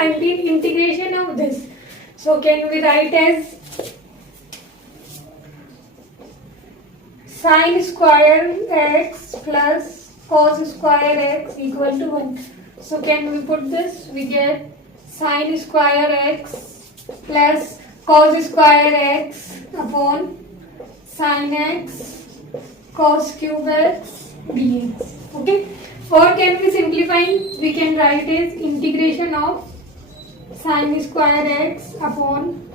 19 integration of this. So can we write as sin square x plus cos square x equal to 1. So can we put this? We get sin square x plus cos square x upon sin x cos cube x dx. Okay. Or can we simplify? We can write as integration of sin square x upon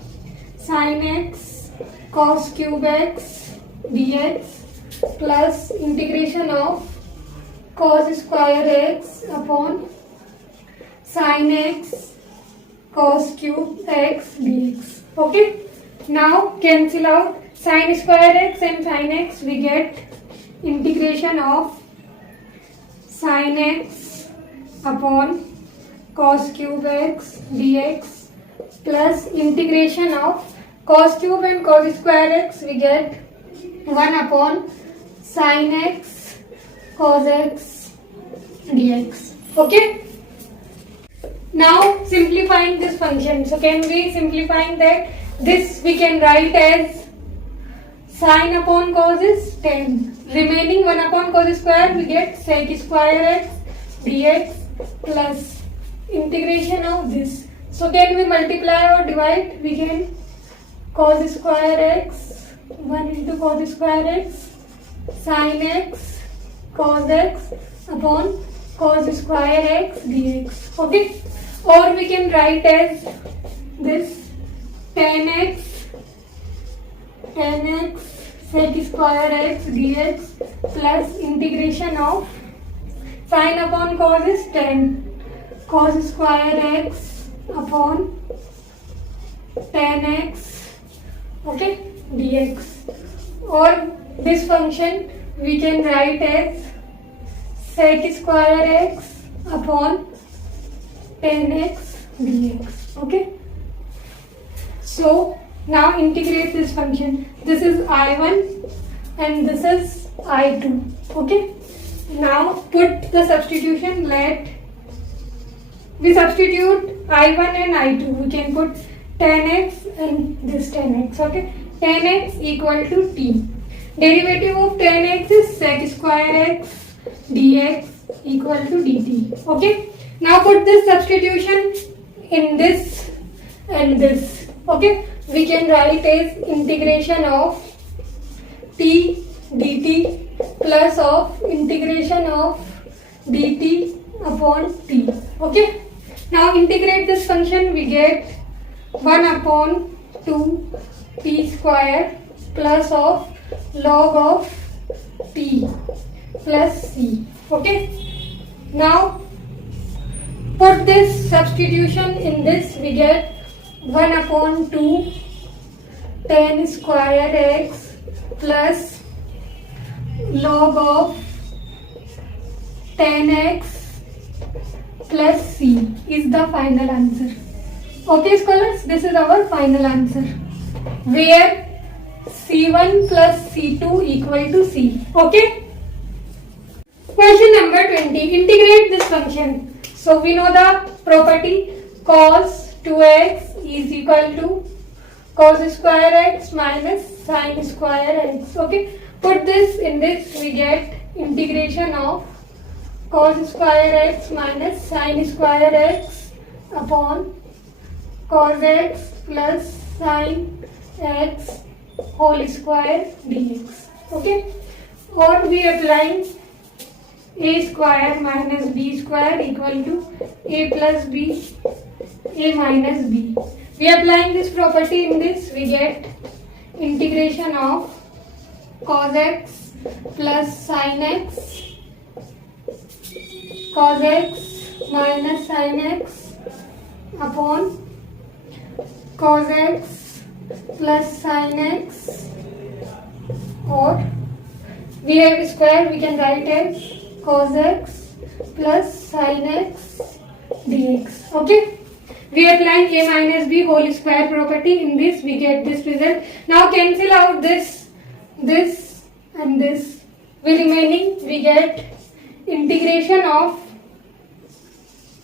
sin x cos cube x dx plus integration of cos square x upon sin x cos cube x dx. Okay. Now cancel out sin square x and sin x. We get integration of sin x upon cos cube x dx plus integration of cos cube and cos square x. We get 1 upon sin x cos x dx. Okay. Now simplifying this function. So can we simplifying that? This we can write as sin upon cos is 10. Remaining 1 upon cos square we get sec square x dx plus integration of this. So can we multiply or divide? We can cos square x 1 into cos square x sin x cos x upon cos square x dx. Okay. Or we can write as this 10x sec square x dx plus integration of sin upon cos is 10 cos square x upon 10x, okay, dx. Or this function we can write as sec square x upon 10x dx. Okay. So now integrate this function. This is I1 and this is I2. Okay. Now put the substitution. Let we substitute I1 and I2. We can put 10x and this 10x. Okay. 10x equal to t. Derivative of 10x is sec square x dx equal to dt. Okay. Now put this substitution in this and this. Okay. We can write as integration of t dt plus of integration of dt upon t. Okay. Now integrate this function. We get 1 upon 2 t square plus of log of t plus c. Okay. Now put this substitution in this. We get 1 upon 2 10 square x plus log of 10x plus c is the final answer. Okay scholars, this is our final answer where c1 plus c2 equal to c. Okay. Question number 20. Integrate this function. So we know the property cos 2x is equal to cos square x minus sin square x. Okay. Put this in this. We get integration of cos square x minus sin square x upon cos x plus sin x whole square dx. Okay. Or we apply a square minus b square equal to a plus b, a minus b. We are applying this property in this. We get integration of cos x plus sin x cos x minus sin x upon cos x plus sin x, or we have square, we can write as cos x plus sin x dx. Okay. We are applying a minus b whole square property in this. We get this result. Now cancel out this and this. We remaining, we get integration of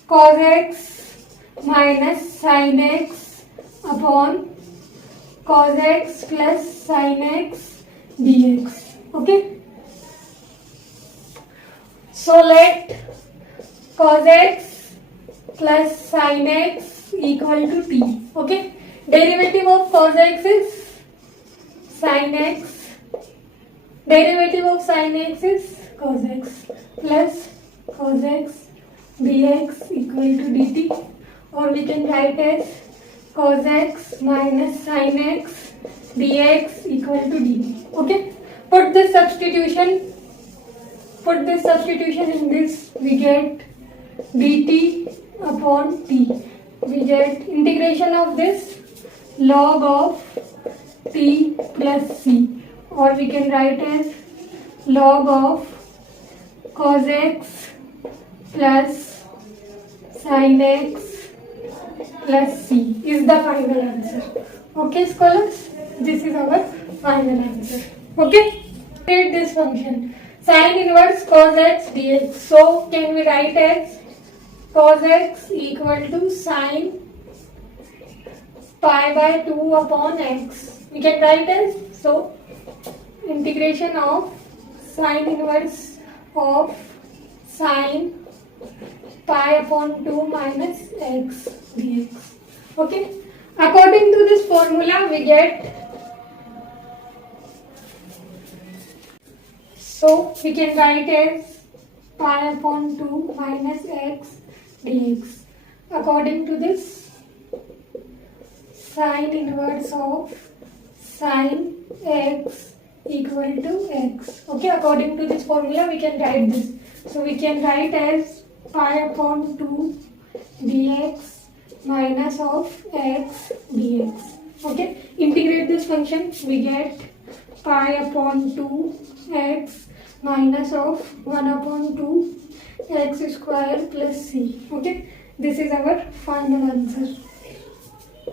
cos x minus sin x upon cos x plus sin x dx. Okay. So let cos x plus sin x equal to t. Okay. Derivative of cos x is sin x. Derivative of sin x is cos x plus cos x dx equal to dt, or we can write as cos x minus sin x dx equal to dt. Okay. Put this substitution in this, we get dt upon t. We get integration of this log of t plus c, or we can write as log of cos x plus sin x plus c is the final answer. Okay, scholars, this is our final answer. Okay, take this function sin inverse cos x dx. So can we write as cos x equal to sin pi by 2 upon x. We can write as, so integration of sin inverse of sin pi upon 2 minus x dx. Okay. According to this formula, we get, so we can write as pi upon 2 minus x dx. According to this, sin inverse of sin x equal to x. Okay, according to this formula, we can write this. So we can write as pi upon 2 dx minus of x dx. Okay, integrate this function, we get pi upon 2 x minus of 1 upon 2 x square plus c. Okay, this is our final answer.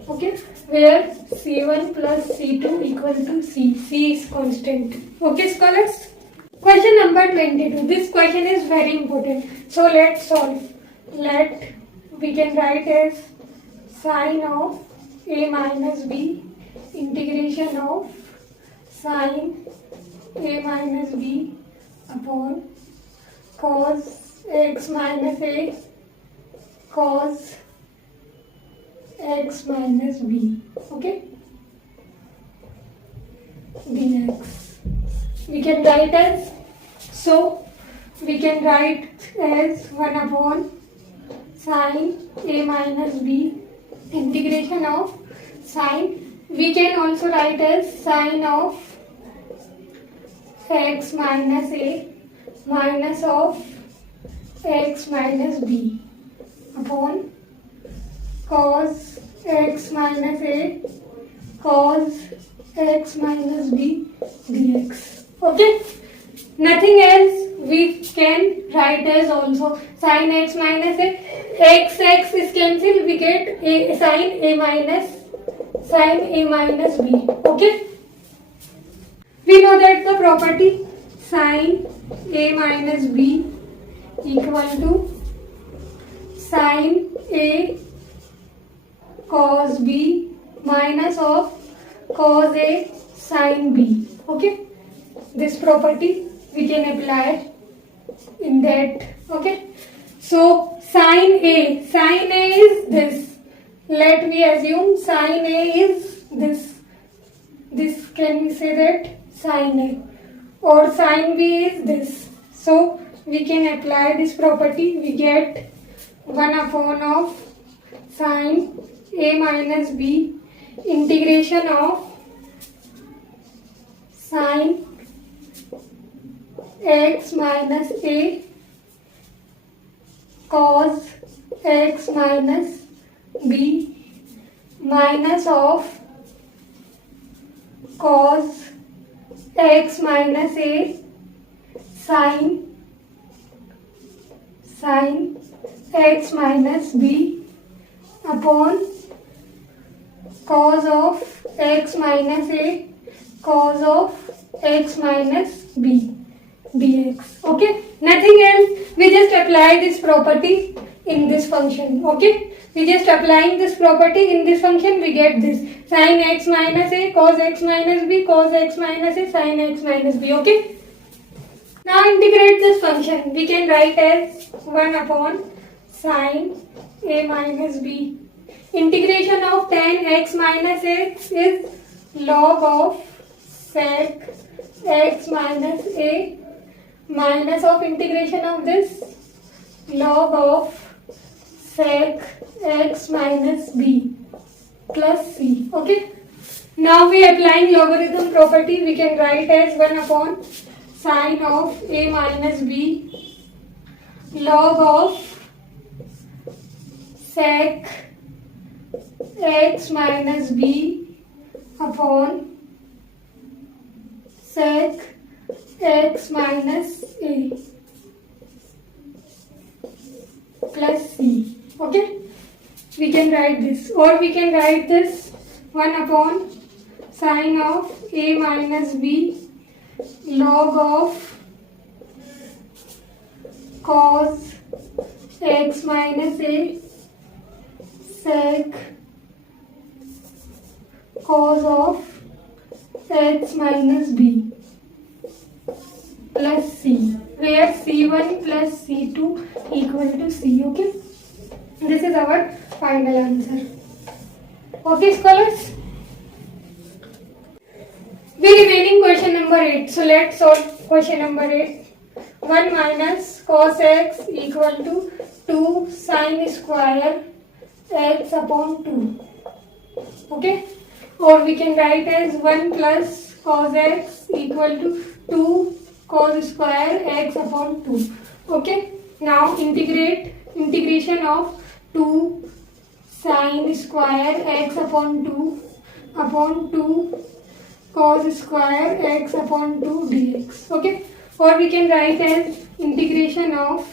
Okay, where c1 plus c2 equal to c is constant. Okay, scholars. Question number 22. This question is very important. So let's solve. We can write as sine of a minus b integration of sine a minus b upon cos x minus a cos x minus b. Okay, dx. We can write as, so we can write as 1 upon sine a minus b integration of sine. We can also write as sine of x minus a minus of x minus b upon cos x minus a cos x minus b dx. Okay, nothing else we can write as also sin x minus a, x is cancelled, we get a sin a minus b. Okay, we know that the property sin a minus b equal to sin a cos b minus of cos a sin b. Okay, this property we can apply in that. Okay, so sin a is this. Let me assume sin a is this can we say that sin a, or sin b is this. So we can apply this property. We get 1 upon of sin a minus b integration of sin x minus a cos x minus b minus of cos x minus a sin x minus b upon cos of x minus a cos of x minus b dx. Okay, nothing else, we just apply this property in this function. Okay, we just applying this property in this function, we get this sin x minus a cos x minus b cos x minus a sin x minus b. Okay, now integrate this function. We can write as 1 upon sin a minus b. Integration of tan x minus x is log of sec x minus a minus of integration of this log of sec x minus b plus c. Okay, now we applying logarithm property. We can write as 1 upon sin of a minus b log of sec x minus b upon sec x minus a plus c. Okay, we can write this, or we can write this 1 upon sin of a minus b log of cos x minus a sec cos of x minus b plus c, where c1 plus c2 equal to c. Okay, this is our final answer. Okay, scholars, we remaining question number 8. So let's solve question number 8. 1 minus cos x equal to 2 sin square x upon 2. Okay, or we can write as 1 plus cos x equal to 2 cos square x upon 2. Okay, now integration of 2 sin square x upon 2 cos square x upon 2 dx. Okay, or we can write as integration of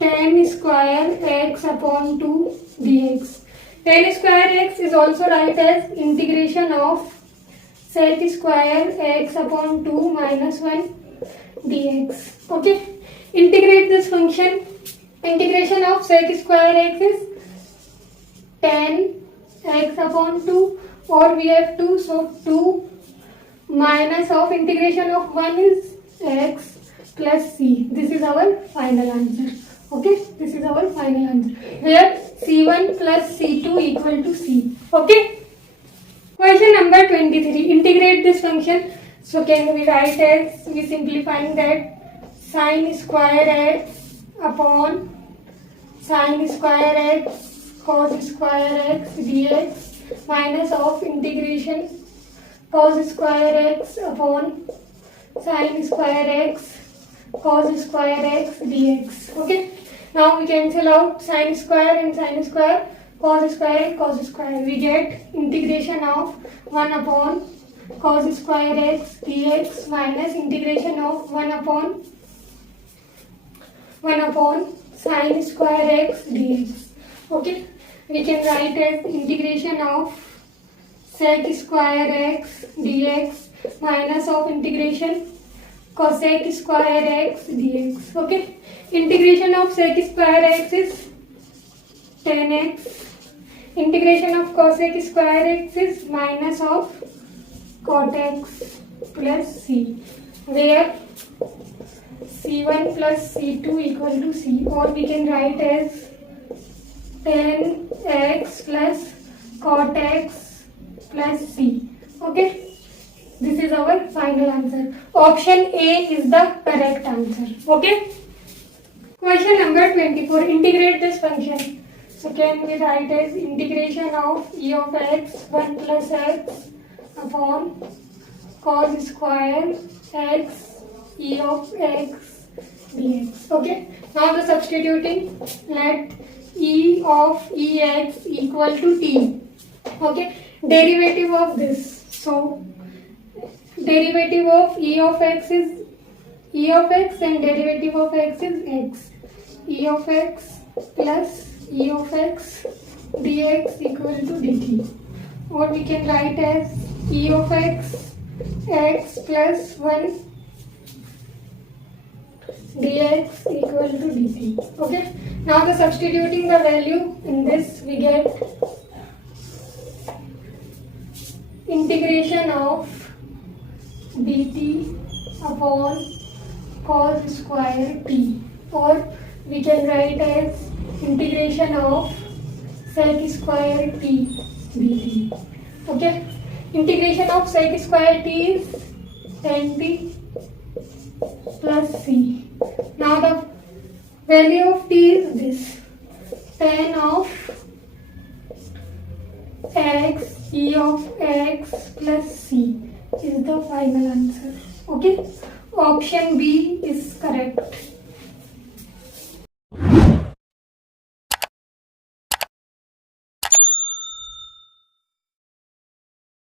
tan square x upon 2 dx. Tan square x is also write as integration of sec square x upon 2 minus 1 dx. Okay, integrate this function. Integration of sec square x is tan x upon 2, or we have 2, so 2 minus of integration of 1 is x plus c. This is our final answer. Okay, this is our final answer, where c1 plus c2 equal to c. Okay, question number 23. Integrate this function. So can we write as, we simplifying that sin square x upon sin square x cos square x dx minus of integration cos square x upon sin square x cos square x dx. Okay, now we cancel out sin square and sin square, cos square and cos square. We get integration of 1 upon cos square x dx minus integration of 1 upon sin square x dx. Okay, we can write as integration of sec square x dx minus of integration cosec square x dx. Okay, integration of sec square x is 10x. Integration of cosec square x is minus of cot x plus c, where c1 plus c2 equal to c, or we can write as 10x plus cot x plus c. Okay, this is our final answer. Option A is the correct answer. Okay, question number 24. Integrate this function. So can we write as integration of e of x 1 plus x upon cos square x e of x dx. Okay, now the substituting, let e of ex equal to t. Okay, derivative of this. So derivative of e of x is e of x and derivative of x is x. E of x plus e of x dx equal to dt. Or we can write as e of x x plus 1 dx equal to dt. Okay, now the substituting the value in this, we get integration of dt upon cos square t, or we can write as integration of sec square t dt. Okay, integration of sec square t is tan t plus c. Now the value of t is this, tan of x e of x plus c is the final answer. Okay, option B is correct.